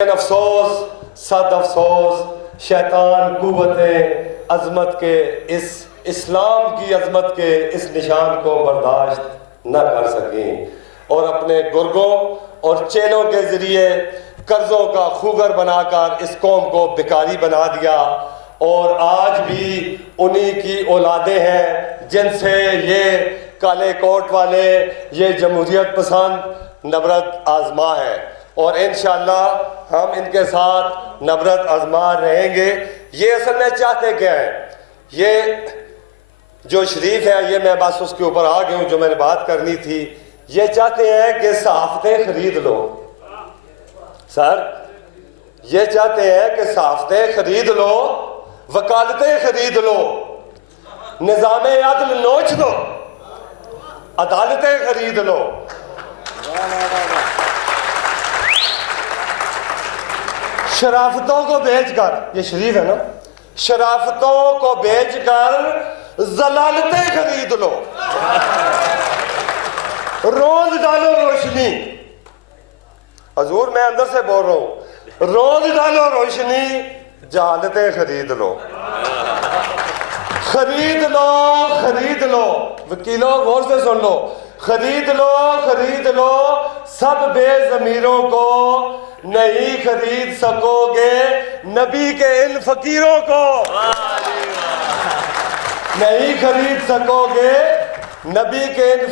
अफसोस सद अफसोस शैतान कुव्वत अजमत के इस इस्लाम की अजमत के इस निशान को बर्दाश्त न कर सकें और अपने गुर्गों और चेलों के ज़रिए कर्ज़ों का खूगर बनाकर इस कौम को भिखारी बना दिया। और आज भी उन्हीं की औलादें हैं जिनसे ये काले कोट वाले, ये जमहूरियत पसंद नबरत आजमा है और इंशाअल्लाह हम इनके साथ नबरत आजमा रहेंगे। ये असल में चाहते क्या है, ये जो शरीफ है, ये मैं बस उसके ऊपर आ गया हूँ जो मैंने बात करनी थी। ये चाहते हैं कि सहाफ़तें खरीद लो सर, ये चाहते हैं कि सहाफ़तें खरीद लो, वकालतें खरीद लो, निज़ामे अदल नोच लो, अदालतें खरीद लो। शराफतों को बेचकर, ये शरीफ है ना, शराफतों को बेचकर जलालतें खरीद लो। रोज डालो रोशनी, हजूर मैं अंदर से बोल रहा हूं, रोज डालो रोशनी, जहालतें खरीद लो, खरीद लो, खरीद लो। वकीलों गौर से सुन लो, खरीद लो, खरीद लो, सब बेज़मीरों को नहीं खरीद सकोगे, नबी के इन फकीरों को नहीं खरीद सकोगे, नबी के इन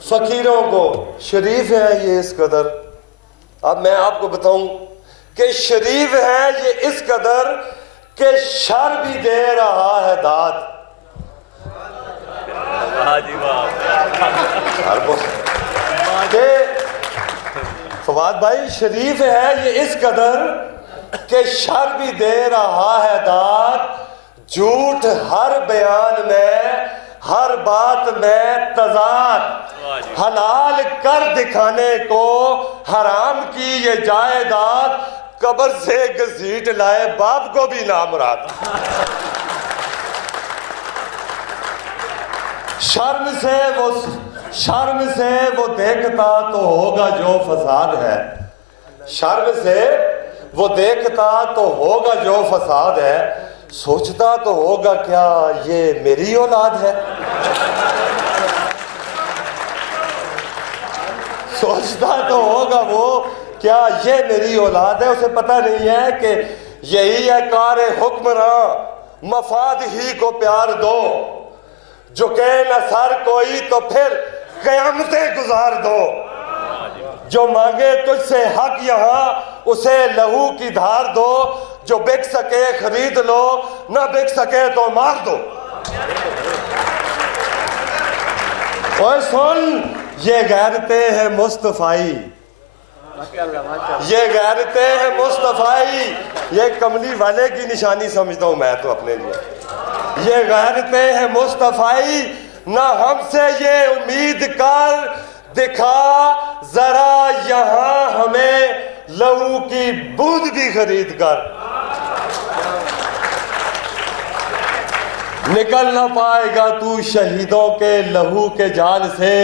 फकीरों को। शरीफ है ये इस कदर, अब मैं आपको बताऊं कि शरीफ है ये इस कदर कि शर भी दे रहा है दाद। फवाद भाई, शरीफ है ये इस कदर के शर भी दे रहा है दाद, झूठ हर बयान में, हर बात में तजाद, हलाल कर दिखाने को हराम की ये जायदाद, कब्र से घसीट लाए बाप को भी ना मुराद। शर्म से वो देखता तो होगा जो फसाद है, शर्म से वो देखता तो होगा जो फसाद है, सोचता तो होगा क्या ये मेरी औलाद है। सोचता तो होगा वो क्या ये मेरी औलाद है। उसे पता नहीं है कि यही है कार हुक्मरां, मफाद ही को प्यार दो, जो कहे न सर कोई तो फिर कयामतें गुजार दो, जो मांगे तुझसे हक यहाँ उसे लहू की धार दो, जो बिक सके खरीद लो, ना बिक सके तो मार दो। ओए सुन, ये गैरतें हैं मुस्तफाई, ये गैरतें हैं मुस्तफाई, ये कमली वाले की निशानी समझता हूं मैं तो अपने लिए। ये गैरतें हैं मुस्तफाई, ना हमसे ये उम्मीद कर, दिखा जरा यहाँ हमें लहू की बूंद भी खरीद कर। निकल ना पाएगा तू शहीदों के लहू के जाल से,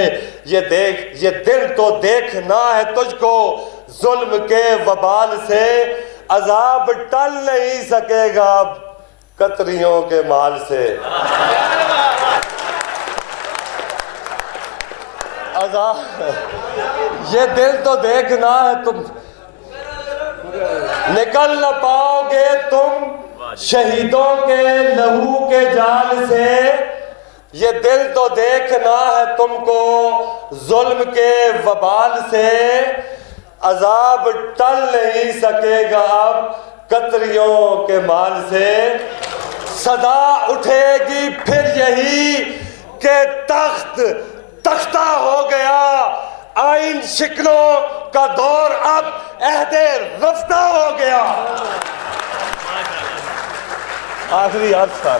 ये देख, ये दिल तो देखना है तुझको जुल्म के वबाल से, अजाब टल नहीं सकेगा अब कतरियों के माल से। ये दिल तो देखना है तुम, निकल न पाओगे तुम शहीदों के लहू के जाल से, ये दिल तो देखना है तुमको जुल्म के वबाल से, अजाब टल नहीं सकेगा अब कतरियों के माल से। सदा उठेगी फिर यही के तख्त तख्ता हो गया, आइन शिकलों का दौर अब अहदे रफ्ता हो गया। आखिरी याद सर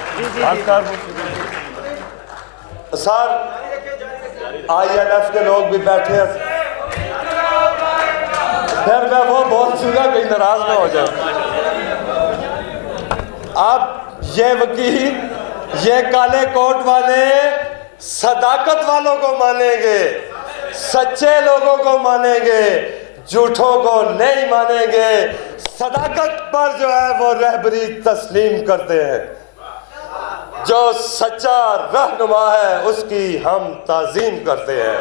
ILF के लोग भी बैठे हैं, फिर मैं वो बोल चुका कहीं नाराज ना हो जाए। अब ये वकील, ये काले कोट वाले सदाकत वालों को मानेंगे, सच्चे लोगों को मानेंगे, झूठों को नहीं मानेंगे, सदाकत पर जो है वो रहबरी तस्लीम करते हैं। जो सच्चा रहनुमा है उसकी हम ताजीम करते हैं।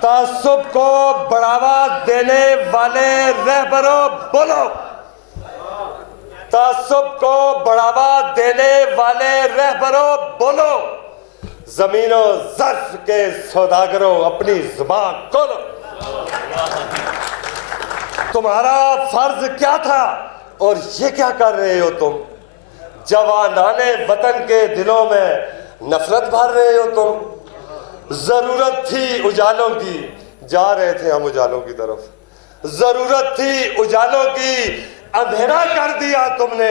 तासुब को बढ़ावा देने वाले रहबरों बोलो, तासुब को बढ़ावा देने वाले रहबरों बोलो, जमीनों ज़र्फ के सौदागरों अपनी जुबान खोलो। तुम्हारा फर्ज क्या था और ये क्या कर रहे हो तुम? जवानाने वतन के दिलों में नफरत भर रहे हो तुम। जरूरत थी उजालों की, जा रहे थे हम उजालों की तरफ, जरूरत थी उजालों की, अंधेरा कर दिया तुमने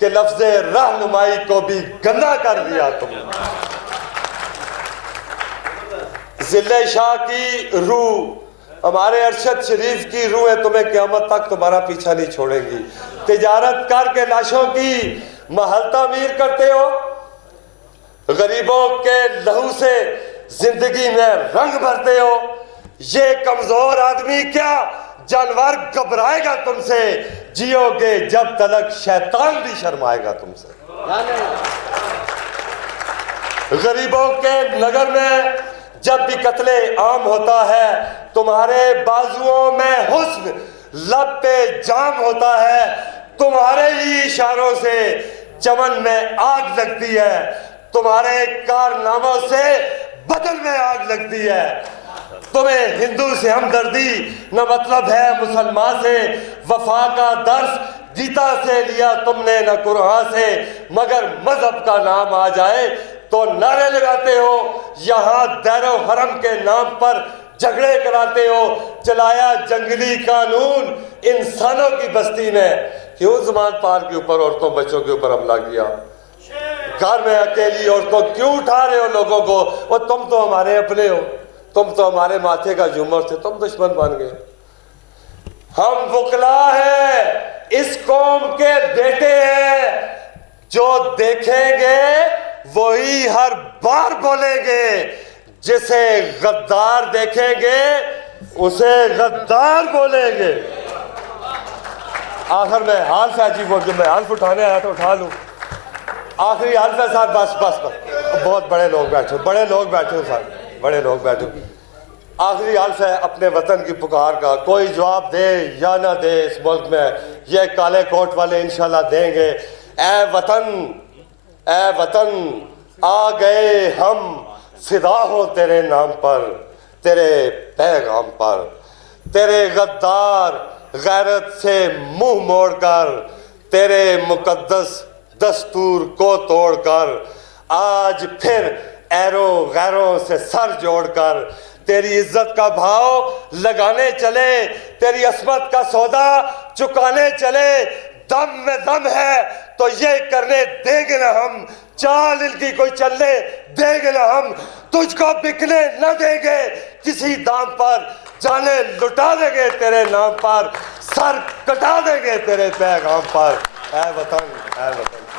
कि लफ्ज़े रहनुमाई को भी गंदा कर दिया तुमने। जिले शाह की रूह, हमारे अरशद शरीफ की रूह है, तुम्हें क़यामत तक तुम्हारा पीछा नहीं छोड़ेंगी। तिजारत करके लाशों की महल तामीर करते हो, गरीबों के लहू से जिंदगी में रंग भरते हो। ये कमजोर आदमी क्या जानवर घबराएगा तुमसे, जियोगे जब तलक शैतान भी शर्माएगा तुमसे। गरीबों के नगर में जब भी कत्ले आम होता है, तुम्हारे बाजुओं में हुस्न लब पे जाम होता है, तुम्हारे ही इशारों से चमन में आग लगती है, तुम्हारे कारनामों से बदल में आग लगती है। तुम्हें हिंदू से हमदर्दी न मतलब है मुसलमान से, वफा का दर्स गीता से लिया तुमने न कुरान से, मगर मजहब का नाम आ जाए तो नारे लगाते हो। यहाँ दैरो हरम के नाम पर झगड़े कराते हो। चलाया जंगली कानून इंसानों की बस्ती ने, क्यों ज़मान पार के ऊपर औरतों बच्चों के ऊपर हमला किया? घर में अकेली औरतों क्यों उठा रहे हो लोगों को? और तुम तो हमारे अपने हो, तुम तो हमारे माथे का झूमर थे, तुम दुश्मन बन गए। हम वकला है, इस कौम के बेटे हैं, जो देखेंगे वही हर बार बोलेंगे, जिसे गद्दार देखेंगे उसे गद्दार बोलेंगे। आखिर में हाल साजी बोल, मैं हाल्फ उठाने आया तो उठा लूं। आखिरी हाल्फ है साहब, बस बस बस, बहुत बड़े लोग बैठे, बड़े लोग बैठे साहब, बड़े लोग बैठे। आखिरी हाल्फ है अपने वतन की पुकार का, कोई जवाब दे या ना दे इस मुल्क में, ये काले कोट वाले इंशाल्लाह देंगे। ए वतन आ गए हम, फिदा हो तेरे नाम पर, तेरे पैगाम पर। तेरे गद्दार गैरत से मुंह मोड़कर, तेरे मुकद्दस दस्तूर को तोड़कर, आज फिर ऐरो गैरों से सर जोड़कर तेरी इज्जत का भाव लगाने चले, तेरी अस्मत का सौदा चुकाने चले। दम में दम है तो ये करने देंगे ना हम, चाल इनकी कोई चलने देंगे ना हम, तुझको बिकने न देंगे किसी दाम पर, जाने लुटा देंगे तेरे नाम पर, सर कटा देंगे तेरे पैगाम पर। ऐ वतन, ऐ वतन।